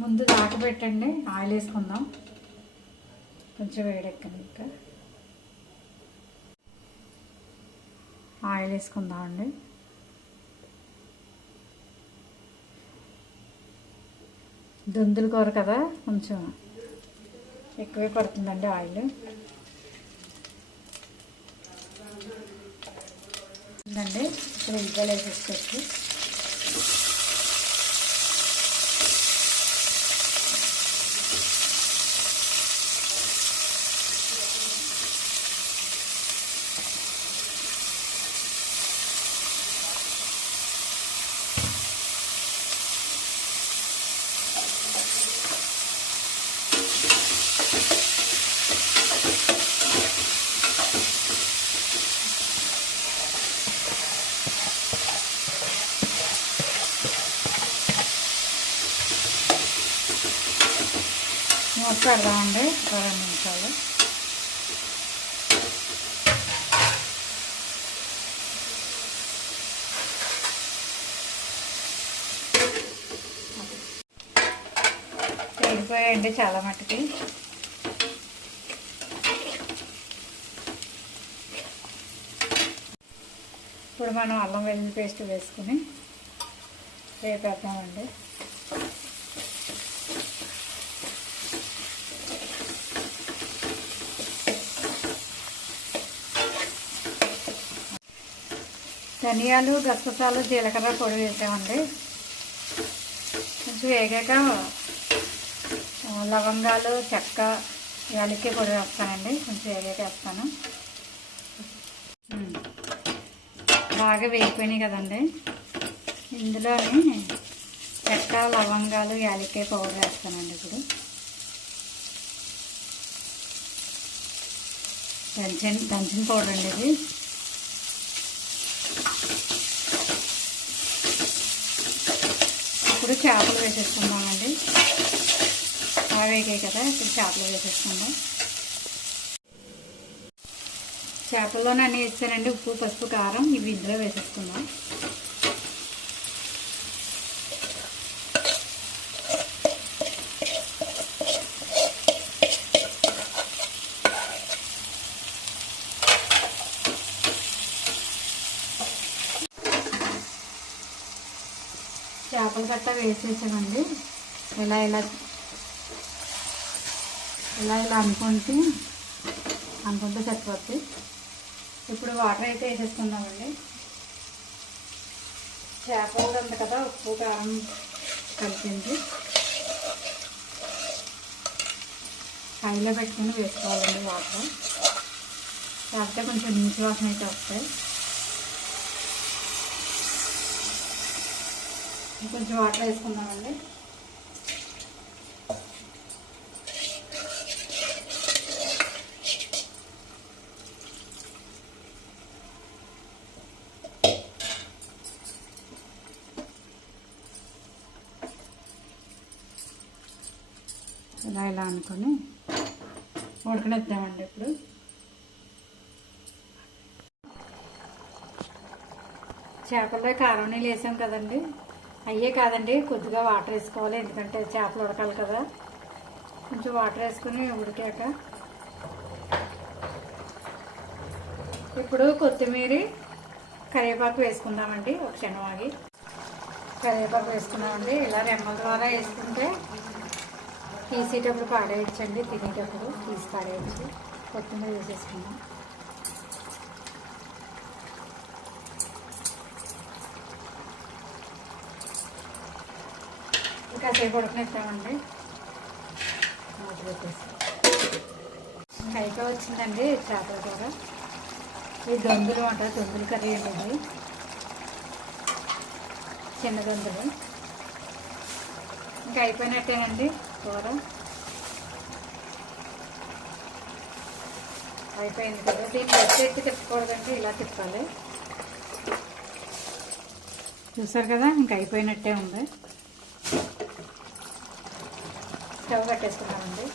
ముందు దాకా పెట్టండి ఆయిల్ వేసుకుందాం కొంచెం వేడెక్కని ఇంకా ఆయిల్ వేసుకుందాం అండి దొందులు కూర కదా కొంచెం ఎక్కువే పడుతుందండి ఆయిల్ ఉందండి ఇప్పుడు ఉల్లిపాయలు వేసేసుకోవచ్చు మూత పెడదామండి రెండు నిమిషాలు. వేడిపోయాయండి చాలా మట్టుకి. ఇప్పుడు మనం అల్లం వెల్లుల్లి పేస్ట్ వేసుకుని వేపేద్దామండి ధనియాలు గసగసాలు జీలకర్ర పొడి వేసామండి. కొంచెం వేగాక లవంగాలు చెక్క యాలక్కి పొడి వేస్తానండి. కొంచెం వేగాక వేస్తాను. బాగా వేగిపోయినాయి కదండి. ఇందులోని చెక్క లవంగాలు యాలక్కాయ పౌడర్ వేస్తానండి ఇప్పుడు. దంచిన దంచిన పౌడర్ అండి ఇది. ఇప్పుడు చేపలు వేసేసుకుందామండి. బాగా వేగాయి కదా ఇప్పుడు చేపలు వేసేసుకుందాం. చేపల్లోనే అన్నీ వేస్తానండి. ఉప్పు పసుపు కారం ఇవి ఇందులో వేసేసుకుందాం. చేపలు గట్ట వేసేసామండి. ఇలా ఇలా ఇలా ఇలా అనుకుంటే అనుకుంటే సరిపోద్ది. ఇప్పుడు వాటర్ అయితే వేసేసుకుందామండి. చేపలు అంత కదా ఉప్పు కారం కలిపింది. హైలో పెట్టుకుని వేసుకోవాలండి వాటర్. లేకపోతే కొంచెం నీచు వాసన అయితే వస్తాయి. కొంచెం వాటర్ వేసుకుందామండి. ఇలా ఇలా అనుకొని ఉడకనిద్దామండి ఇప్పుడు. చేపల్లో కారం నీళ్ళు వేసాం కదండి. అయ్యే కాదండి కొద్దిగా వాటర్ వేసుకోవాలి ఎందుకంటే చేపలు ఉడకాలి కదా. కొంచెం వాటర్ వేసుకుని ఉడికాక. ఇప్పుడు కొత్తిమీర కరివేపాకు వేసుకుందామండి ఒక చిన్నవాగి కరివేపాకు వేసుకున్నామండి ఇలా రెమ్మల ద్వారా వేసుకుంటే తీసేటప్పుడు పాడేయచ్చండి తినేటప్పుడు తీసి పాడేయచ్చు. కొత్తిమీర వేసేసుకుందాం. కాసేపు ఉడకనిస్తామండి. మూత పెట్టేసి కైగా వచ్చిందండి చేపల కూర. ఈ దొందులు అంట దొందులు కర్రీ అండి ఇది. చిన్న దొందులు. ఇంకా అయిపోయినట్టేనండి కూర. అయిపోయింది కదా. దీన్ని వచ్చేసి తిప్పకూడదండి ఇలా తిప్పాలి. చూసారు కదా ఇంకా అయిపోయినట్టే ఉంది. స్టవ్ కట్టేసుకున్నామండి